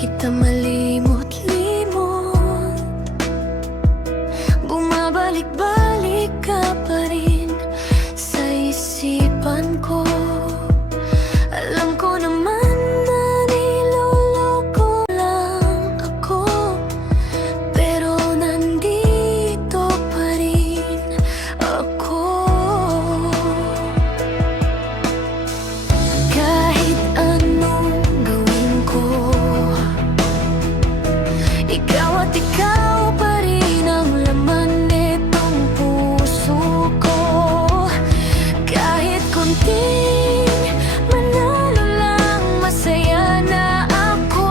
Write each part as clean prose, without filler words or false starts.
kita malimot-limot. Bumabalik-balik ka pa rin sa isipan ko. Alam ko naman na niloloko lang ako, pero nandito pa rin ako. Kahit anong gawin ko, ikaw at ikaw pa rin ang laman nitong puso ko. Kahit konting manalo lang, masaya na ako.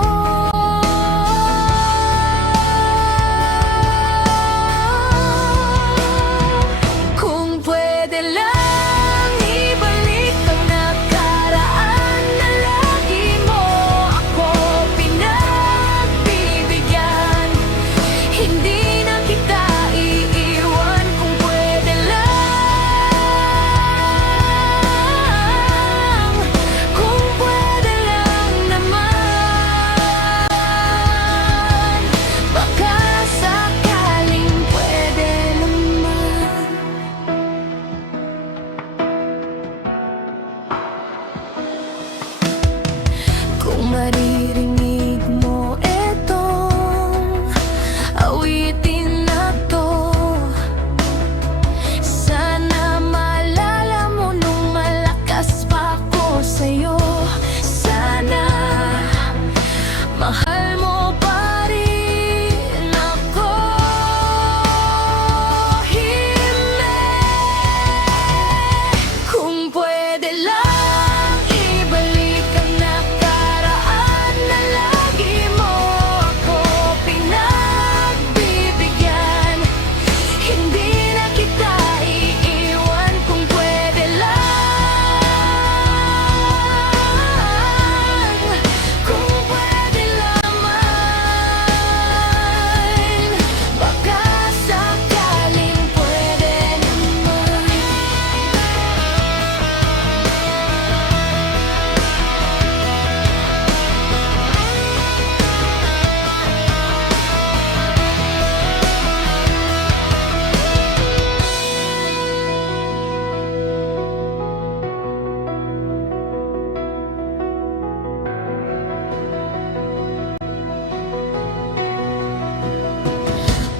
Kung pwede lang ibalik ang nakaraan na lagi mo ako pinagbibigyan, hindi na kita iiwan. Kung pwede lang, kung pwede lang naman, baka sakaling pwede naman. Kung maririnig mo etong awitin na to, sana maalala mo nung malakas pa ako sa'yo. Sana mahal mo pa rin ako, kung pwede lang ibalik ang nakaraan na lagi mo ako pinagbibigyan, hindi na kita iiwan. Kung pwede lang, kung pwede naman, baka sakaling pwede naman.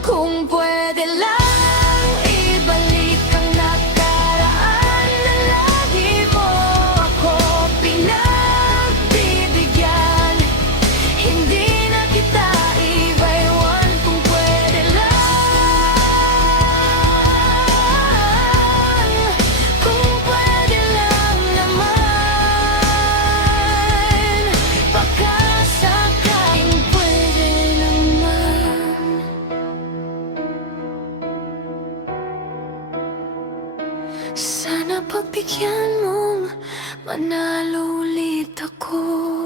Kung pwede lang ibalik ang nakaraan na lagi mo ako pinagbibigyan, hindi na kita iiwan. Kung pwede lang, kung pwede lang naman, baka sakaling pwede naman. Sana pagbigyan mong manalo ulit ako.